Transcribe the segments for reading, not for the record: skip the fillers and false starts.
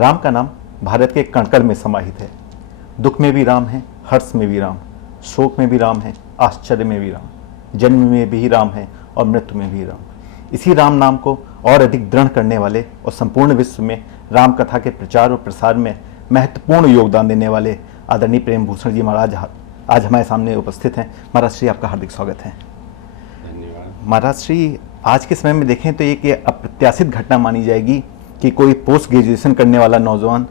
राम का नाम भारत के कण-कण में समाहित है। दुख में भी राम है, हर्ष में भी राम, शोक में भी राम है, आश्चर्य में भी राम, जन्म में भी राम है और मृत्यु में भी राम। इसी राम नाम को और अधिक दृढ़ करने वाले और संपूर्ण विश्व में राम कथा के प्रचार और प्रसार में महत्वपूर्ण योगदान देने वाले आदरणीय प्रेम भूषण जी महाराज आज हमारे सामने उपस्थित हैं। महाराज श्री, आपका हार्दिक स्वागत है। धन्यवाद। महाराज श्री, आज के समय में देखें तो एक अप्रत्याशित घटना मानी जाएगी कि कोई पोस्ट ग्रेजुएशन करने वाला नौजवान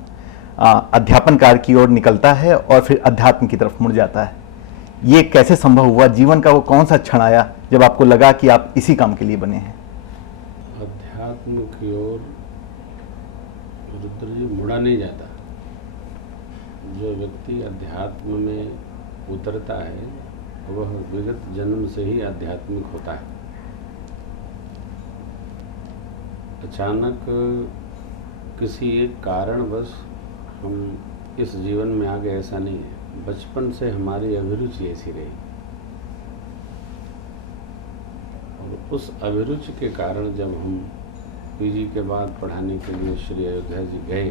अध्यापन कार्य की ओर निकलता है और फिर अध्यात्म की तरफ मुड़ जाता है। ये कैसे संभव हुआ? जीवन का वो कौन सा क्षण आया जब आपको लगा कि आप इसी काम के लिए बने हैं? अध्यात्म की ओर रुद्र जी मुड़ा नहीं जाता। जो व्यक्ति अध्यात्म में उतरता है वह विगत जन्म से ही आध्यात्मिक होता है। अचानक किसी एक कारणवश हम इस जीवन में आ गए, ऐसा नहीं है। बचपन से हमारी अभिरुचि ऐसी रही और उस अभिरुचि के कारण जब हम पीजी के बाद पढ़ाने के लिए श्री अयोध्या जी गए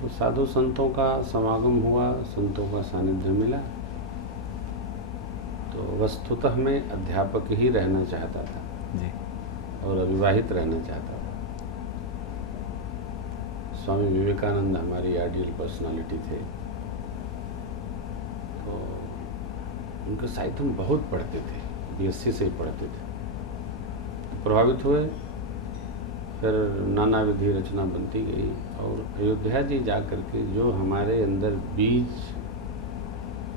तो साधु संतों का समागम हुआ, संतों का सानिध्य मिला। तो वस्तुतः मैं अध्यापक ही रहना चाहता था जी। और अविवाहित रहना चाहता था। स्वामी विवेकानंद हमारी आइडियल पर्सनालिटी थे, तो उनके साहित्य हम बहुत पढ़ते थे, बीएससी से ही पढ़ते थे। प्रभावित हुए, फिर नाना विधि रचना बनती गई और अयोध्या जी जा कर के जो हमारे अंदर बीज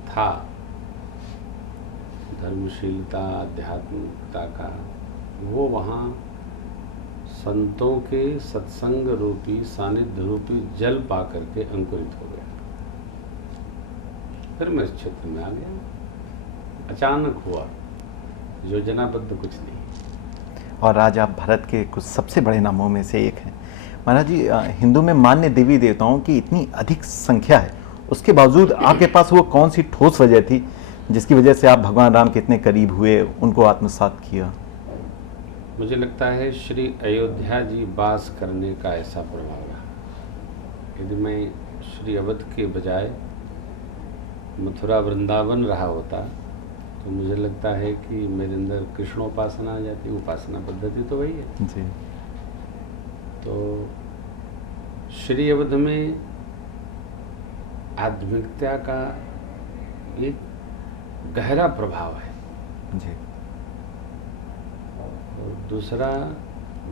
था धर्मशीलता, आध्यात्मिकता का, वो वहाँ संतों के सत्संग रूपी, सानिध्य रूपी जल पा करके अंकुरित हो गया। फिर मैं इस क्षेत्र में आ गया। अचानक हुआ, योजनाबद्ध कुछ नहीं। और आज आप भारत के कुछ सबसे बड़े नामों में से एक हैं। महाराज जी, हिंदू में मान्य देवी देवताओं की इतनी अधिक संख्या है, उसके बावजूद आपके पास वो कौन सी ठोस वजह थी जिसकी वजह से आप भगवान राम के इतने करीब हुए, उनको आत्मसात किया? मुझे लगता है श्री अयोध्या जी वास करने का ऐसा प्रभाव रहा। यदि मैं श्री अवध के बजाय मथुरा वृंदावन रहा होता तो मुझे लगता है कि मेरे अंदर कृष्णोपासना आ जाती। उपासना पद्धति तो वही है जी। तो श्री अवध में आध्यात्मिकता का एक गहरा प्रभाव है जी। और दूसरा,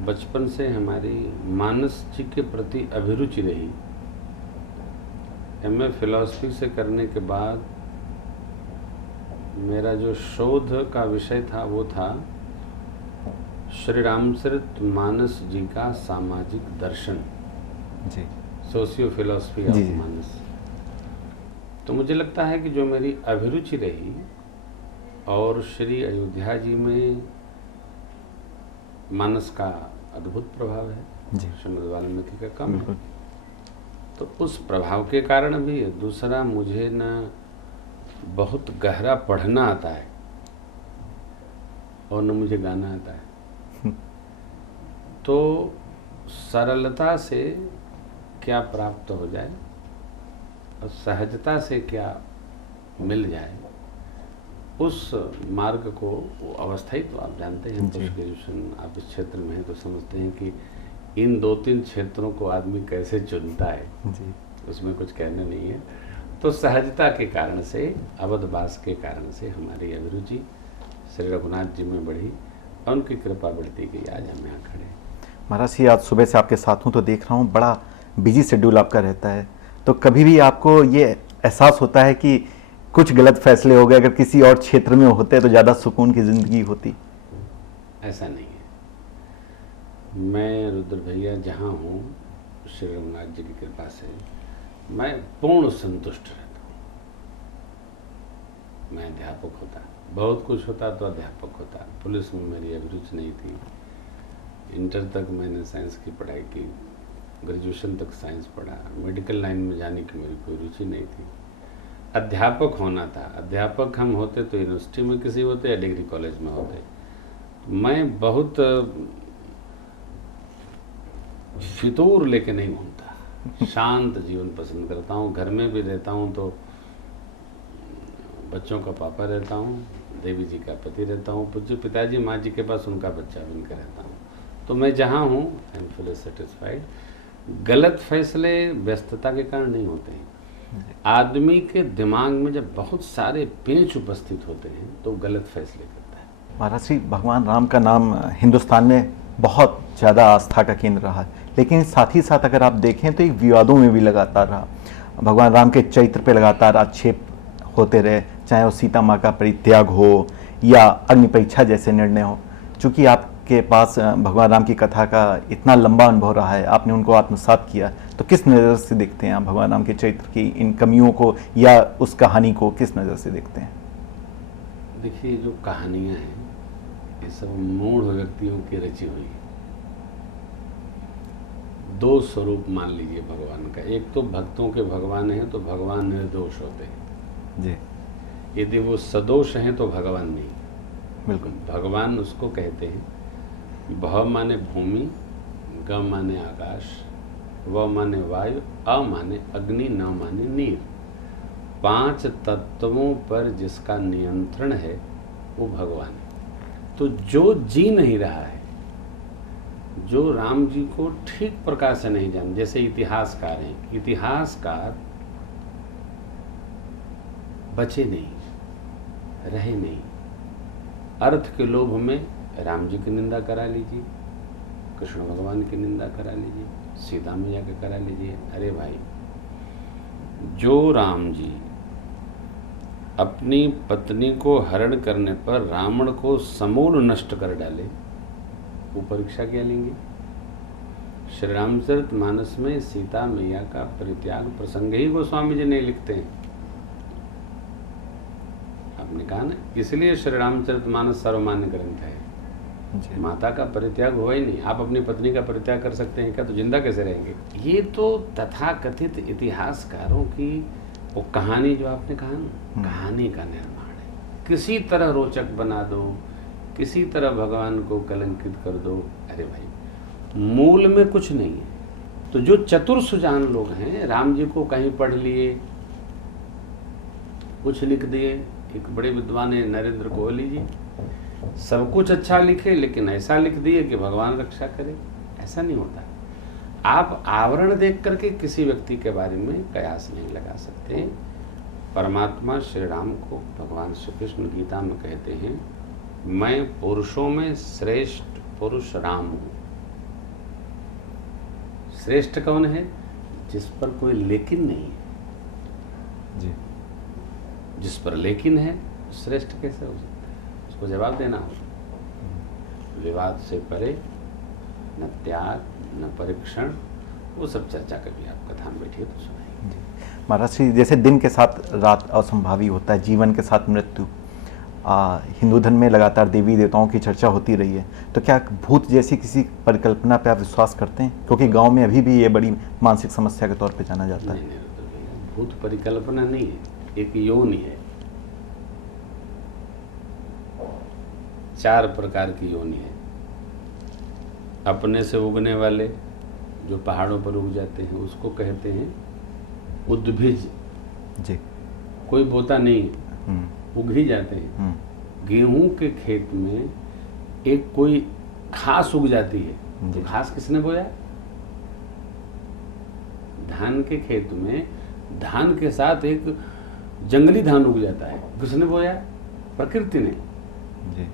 बचपन से हमारी मानस जी के प्रति अभिरुचि रही। एमए फिलॉसफी से करने के बाद मेरा जो शोध का विषय था वो था श्री रामचरित मानस जी का सामाजिक दर्शन जी। सोशियो फिलॉसफी ऑफ मानस। तो मुझे लगता है कि जो मेरी अभिरुचि रही और श्री अयोध्या जी में मानस का अद्भुत प्रभाव है, श्रीमद् वाल्मीकि का कम है, तो उस प्रभाव के कारण भी है। दूसरा, मुझे न बहुत गहरा पढ़ना आता है और न मुझे गाना आता है। तो सरलता से क्या प्राप्त हो जाए और सहजता से क्या मिल जाए, उस मार्ग को, वो अवस्था ही तो आप जानते हैं। पोस्ट ग्रेजुएशन आप इस क्षेत्र में हैं तो समझते हैं कि इन 2-3 क्षेत्रों को आदमी कैसे चुनता है जी। उसमें कुछ कहना नहीं है। तो सहजता के कारण से, अवधवास के कारण से हमारी अभिरुचि श्री रघुनाथ जी में बढ़ी और उनकी कृपा बढ़ती गई। आज हम यहाँ खड़े। महाराज जी, आज सुबह से आपके साथ हूँ तो देख रहा हूँ बड़ा बिजी शेड्यूल आपका रहता है, तो कभी भी आपको ये एहसास होता है कि कुछ गलत फैसले हो गए, अगर किसी और क्षेत्र में होते तो ज़्यादा सुकून की ज़िंदगी होती? ऐसा नहीं है। मैं रुद्र भैया जहाँ हूँ श्री रघुनाथ जी की कृपा से मैं पूर्ण संतुष्ट रहता हूँ। मैं अध्यापक होता, बहुत कुछ होता तो अध्यापक होता। पुलिस में मेरी अभिरुचि नहीं थी। इंटर तक मैंने साइंस की पढ़ाई की, ग्रेजुएशन तक साइंस पढ़ा। मेडिकल लाइन में जाने की मेरी कोई रुचि नहीं थी। अध्यापक होना था। अध्यापक हम होते तो यूनिवर्सिटी में किसी होते या डिग्री कॉलेज में होते। मैं बहुत फितूर लेके नहीं घूमता, शांत जीवन पसंद करता हूँ। घर में भी रहता हूँ तो बच्चों का पापा रहता हूँ, देवी जी का पति रहता हूँ, पूज्य पिताजी माँ जी के पास उनका बच्चा बनकर रहता हूँ। तो मैं जहाँ हूँ आई एम फुली सेटिस्फाइड। गलत फैसले व्यस्तता के कारण नहीं होते हैं। आदमी के दिमाग में जब बहुत सारे पेंच उपस्थित होते हैं तो गलत फैसले करता है। महाराज श्री भगवान राम का नाम हिंदुस्तान में बहुत ज़्यादा आस्था का केंद्र रहा है, लेकिन साथ ही साथ अगर आप देखें तो एक विवादों में भी लगातार रहा। भगवान राम के चरित्र पे लगातार आक्षेप होते रहे, चाहे वो सीता माँ का परित्याग हो या अग्नि परीक्षा जैसे निर्णय हो। चूँकि आपके पास भगवान राम की कथा का इतना लंबा अनुभव रहा है, आपने उनको आत्मसात किया, तो किस नज़र से देखते हैं आप भगवान राम के चरित्र की इन कमियों को या उस कहानी को किस नज़र से देखते हैं? देखिए, जो कहानियाँ हैं ये सब मूढ़ व्यक्तियों की रची हुई है। दो स्वरूप मान लीजिए भगवान का, एक तो भक्तों के भगवान हैं तो भगवान निर्दोष होते हैं जी, यदि वो सदोष हैं तो भगवान नहीं। बिल्कुल। भगवान उसको कहते हैं, भ माने भूमि, ग माने आकाश, व माने वायु, अ माने अग्नि, न माने नीर। 5 तत्वों पर जिसका नियंत्रण है वो भगवान है। तो जो जी नहीं रहा है, जो राम जी को ठीक प्रकार से नहीं जान, जैसे इतिहासकार हैं, इतिहासकार बचे नहीं, रहे नहीं। अर्थ के लोभ में राम जी की निंदा करा लीजिए, कृष्ण भगवान की निंदा करा लीजिए, सीता मैया के करा लीजिए। अरे भाई, जो राम जी अपनी पत्नी को हरण करने पर रावण को समूल नष्ट कर डाले, वो परीक्षा क्या लेंगे? श्री रामचरितमानस में सीता मैया का परित्याग प्रसंग ही गोस्वामी जी नहीं लिखते हैं। आपने कहा ना, इसलिए श्री रामचरितमानस सर्वमान्य ग्रंथ है। माता का परित्याग हुआ ही नहीं। आप अपनी पत्नी का परित्याग कर सकते हैं क्या? तो जिंदा कैसे रहेंगे? ये तो तथाकथित इतिहासकारों की वो कहानी, जो आपने कहा ना, कहानी का निर्माण है। किसी तरह रोचक बना दो, किसी तरह भगवान को कलंकित कर दो। अरे भाई, मूल में कुछ नहीं है। तो जो चतुर सुजान लोग हैं, राम जी को कहीं पढ़ लिए, कुछ लिख दिए। एक बड़े विद्वान है नरेंद्र कोहली जी, सब कुछ अच्छा लिखे लेकिन ऐसा लिख दिए कि भगवान रक्षा करे। ऐसा नहीं होता। आप आवरण देख करके किसी व्यक्ति के बारे में कयास नहीं लगा सकते। परमात्मा श्री राम को भगवान श्री कृष्ण गीता में कहते हैं, मैं पुरुषों में श्रेष्ठ पुरुष राम हूं। श्रेष्ठ कौन है? जिस पर कोई लेकिन नहीं है जी। जिस पर लेकिन है, श्रेष्ठ कैसे हो सकता है? उसको जवाब देना होगा। विवाद से परे, न त्याग, न परीक्षण, वो सब चर्चा कभी आप कथा में बैठिए तो सुनाइए। महाराज श्री, जैसे दिन के साथ रात असंभावी होता है, जीवन के साथ मृत्यु, हिंदू धर्म में लगातार देवी देवताओं की चर्चा होती रही है, तो क्या भूत जैसी किसी परिकल्पना पे आप विश्वास करते हैं? क्योंकि गांव में अभी भी ये बड़ी मानसिक समस्या के तौर पे जाना जाता है। नहीं, भूत परिकल्पना नहीं है, एक योनि है। 4 प्रकार की योनि है। अपने से उगने वाले, जो पहाड़ों पर उग जाते हैं, उसको कहते हैं उद्भिज जी। कोई बोता नहीं, उग ही जाते हैं। गेहूं के खेत में एक कोई घास उग जाती है, तो घास किसने बोया? धान के खेत में धान के साथ एक जंगली धान उग जाता है, किसने बोया? प्रकृति ने। जी।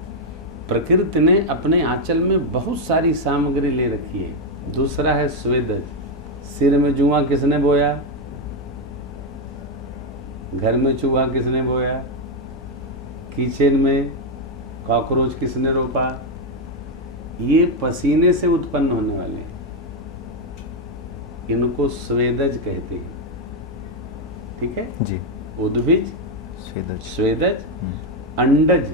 प्रकृति ने अपने आंचल में बहुत सारी सामग्री ले रखी है। दूसरा है स्वेदज, सिर में जुआ किसने बोया? घर में चूहा किसने बोया? किचन में कॉकरोच किसने रोपा? ये पसीने से उत्पन्न होने वाले हैं, इनको स्वेदज कहते हैं। ठीक है जी। उद्भिज, स्वेदज, अंडज,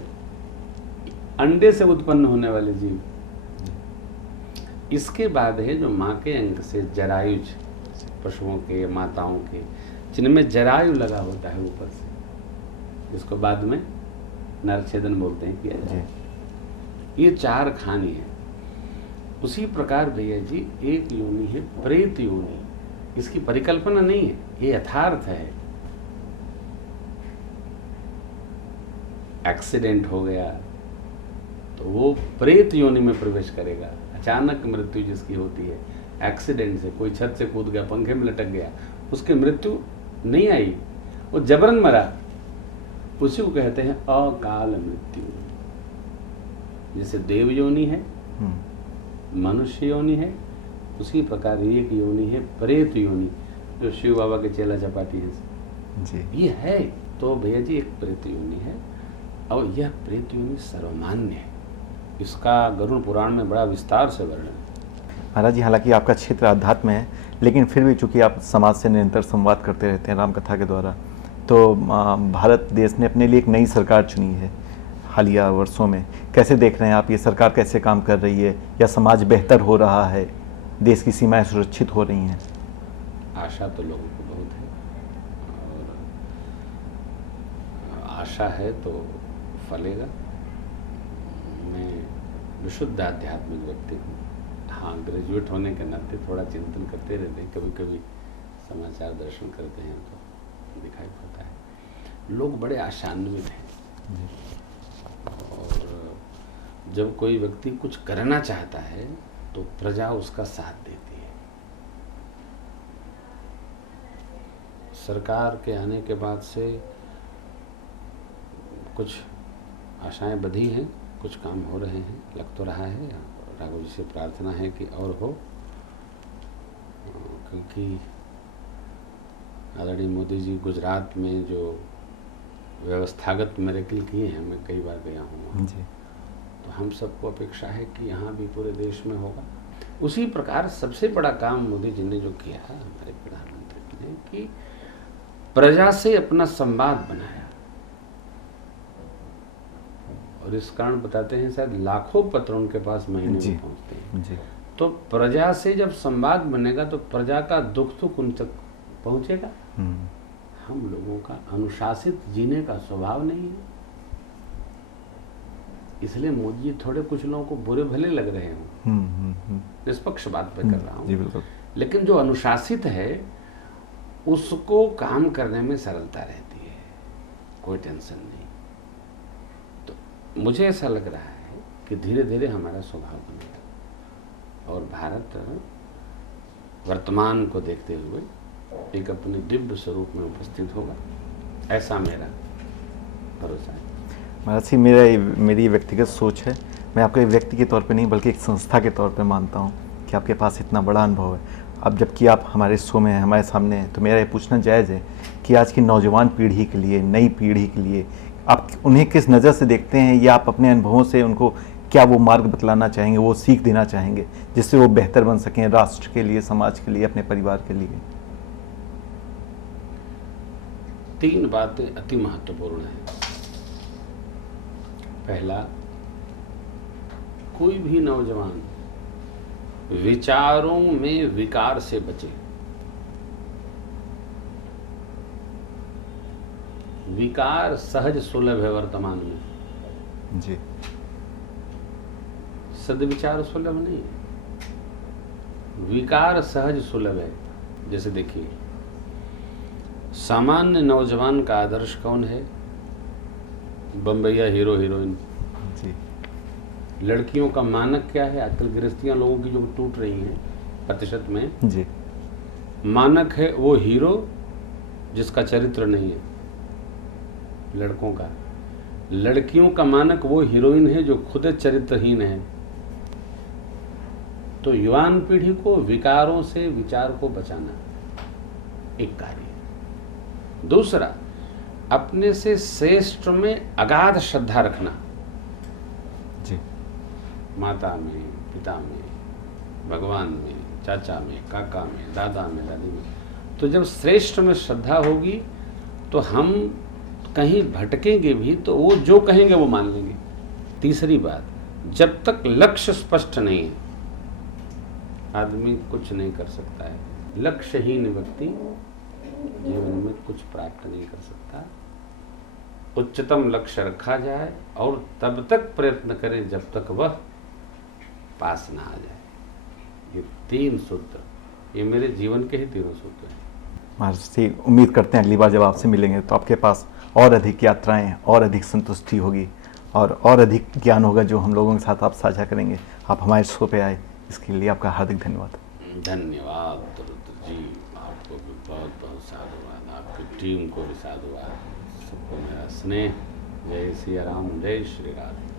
अंडे से उत्पन्न होने वाले जीव। इसके बाद है जो माँ के अंग से जरायुज, पशुओं के, माताओं के, जिनमें जरायु लगा होता है ऊपर से, जिसको बाद में नरछेदन बोलते हैं, किया जाए। ये 4 खानी है। उसी प्रकार भैया जी एक योनि है प्रेत योनि। इसकी परिकल्पना नहीं है, ये यथार्थ है। एक्सीडेंट हो गया तो वो प्रेत योनि में प्रवेश करेगा। अचानक मृत्यु जिसकी होती है एक्सीडेंट से, कोई छत से कूद गया, पंखे में लटक गया, उसकी मृत्यु नहीं आई, वो जबरन मरा, उसी को कहते हैं अकाल मृत्यु। जैसे देव योनि है, मनुष्य योनि है, उसी प्रकार एक योनि है प्रेत योनि, जो शिव बाबा के चेला चपाटी है जी। ये है। तो भैया जी एक प्रेत योनि है, और यह प्रेत योनि सर्वमान्य है। इसका गरुड़ पुराण में बड़ा विस्तार से वर्णन है। महाराज जी, हालांकि आपका क्षेत्र अध्यात्म है, लेकिन फिर भी चूंकि आप समाज से निरंतर संवाद करते रहते हैं राम कथा के द्वारा, तो भारत देश ने अपने लिए एक नई सरकार चुनी है हालिया वर्षों में। कैसे देख रहे हैं आप, ये सरकार कैसे काम कर रही है, या समाज बेहतर हो रहा है, देश की सीमाएं सुरक्षित हो रही हैं? आशा तो लोगों को बहुत है, और आशा है तो फलेगा। मैं विशुद्ध आध्यात्मिक व्यक्ति हूँ। हाँ, ग्रेजुएट होने के नाते थोड़ा चिंतन करते रहते हैं, कभी कभी समाचार दर्शन करते हैं तो दिखाई पड़ता है लोग बड़े आशान्वित हैं। और जब कोई व्यक्ति कुछ करना चाहता है तो प्रजा उसका साथ देती है। सरकार के आने के बाद से कुछ आशाएं बधी हैं, कुछ काम हो रहे हैं, लग तो रहा है। राघव जी से प्रार्थना है कि और हो, क्योंकि आदरणीय मोदी जी गुजरात में जो व्यवस्थागत मेरेकल किए हैं, मैं कई बार गया हूँ जी। तो हम सबको अपेक्षा है कि यहाँ भी पूरे देश में होगा। उसी प्रकार सबसे बड़ा काम मोदी जी ने जो किया, हमारे प्रधानमंत्री ने, कि प्रजा से अपना संवाद बनाया। और इस कारण बताते हैं शायद लाखों पत्र उनके पास महीने में पहुँचते हैं जी। तो प्रजा से जब संवाद बनेगा तो प्रजा का दुख सुख उन तक पहुँचेगा। हम लोगों का अनुशासित जीने का स्वभाव नहीं है, इसलिए मोदी जी थोड़े कुछ लोगों को बुरे भले लग रहे हों, निष्पक्ष बात पे कर रहा हूँ, लेकिन जो अनुशासित है उसको काम करने में सरलता रहती है, कोई टेंशन नहीं। तो मुझे ऐसा लग रहा है कि धीरे धीरे हमारा स्वभाव बनेगा और भारत वर्तमान को देखते हुए एक अपने दिव्य स्वरूप में उपस्थित होगा, ऐसा मेरा भरोसा है। महाराज जी, मेरी व्यक्तिगत सोच है, मैं आपको एक व्यक्ति के तौर पे नहीं बल्कि एक संस्था के तौर पे मानता हूँ कि आपके पास इतना बड़ा अनुभव है। अब जबकि आप हमारे शो में हैं, हमारे सामने हैं, तो मेरा ये पूछना जायज़ है कि आज की नौजवान पीढ़ी के लिए, नई पीढ़ी के लिए आप उन्हें किस नज़र से देखते हैं, या आप अपने अनुभवों से उनको क्या वो मार्ग बतलाना चाहेंगे, वो सीख देना चाहेंगे, जिससे वो बेहतर बन सकें राष्ट्र के लिए, समाज के लिए, अपने परिवार के लिए? 3 बातें अति महत्वपूर्ण हैं। पहला, कोई भी नौजवान विचारों में विकार से बचे। विकार सहज सुलभ है वर्तमान में जी। सद्विचार सुलभ नहीं है, विकार सहज सुलभ है। जैसे देखिए, सामान्य नौजवान का आदर्श कौन है? बम्बैया हीरो हीरोइन जी। लड़कियों का मानक क्या है? आजकल गृहस्थियां लोगों की जो टूट रही हैं प्रतिशत में जी। मानक है वो हीरो जिसका चरित्र नहीं है लड़कों का। लड़कियों का मानक वो हीरोइन है जो खुद चरित्रहीन है। तो युवान पीढ़ी को विकारों से विचार को बचाना एक कार्य है। दूसरा, अपने से श्रेष्ठ में अगाध श्रद्धा रखना, जी। माता में, पिता में, भगवान में, चाचा में, काका में, दादा में, दादी में। तो जब श्रेष्ठ में श्रद्धा होगी तो हम कहीं भटकेंगे भी तो वो जो कहेंगे वो मान लेंगे। तीसरी बात, जब तक लक्ष्य स्पष्ट नहीं है आदमी कुछ नहीं कर सकता है। लक्ष्यहीन व्यक्ति जीवन में कुछ प्राप्त नहीं कर सकता। उच्चतम लक्ष्य रखा जाए और तब तक प्रयत्न करें जब तक वह पास ना आ जाए। ये 3 सूत्र, ये मेरे जीवन के ही तीनों सूत्र हैं। महाराज जी, उम्मीद करते हैं अगली बार जब आपसे मिलेंगे तो आपके पास और अधिक यात्राएं, और अधिक संतुष्टि होगी और अधिक ज्ञान होगा जो हम लोगों के साथ आप साझा करेंगे। आप हमारे शो पे आए, इसके लिए आपका हार्दिक धन्यवाद। धन्यवाद रुद्र जी, आपको भी बहुत बहुत साधुवाद, आपकी टीम को भी साधुवाद, सबको मेरा स्नेह। जय सिया राम, जय श्री राधे।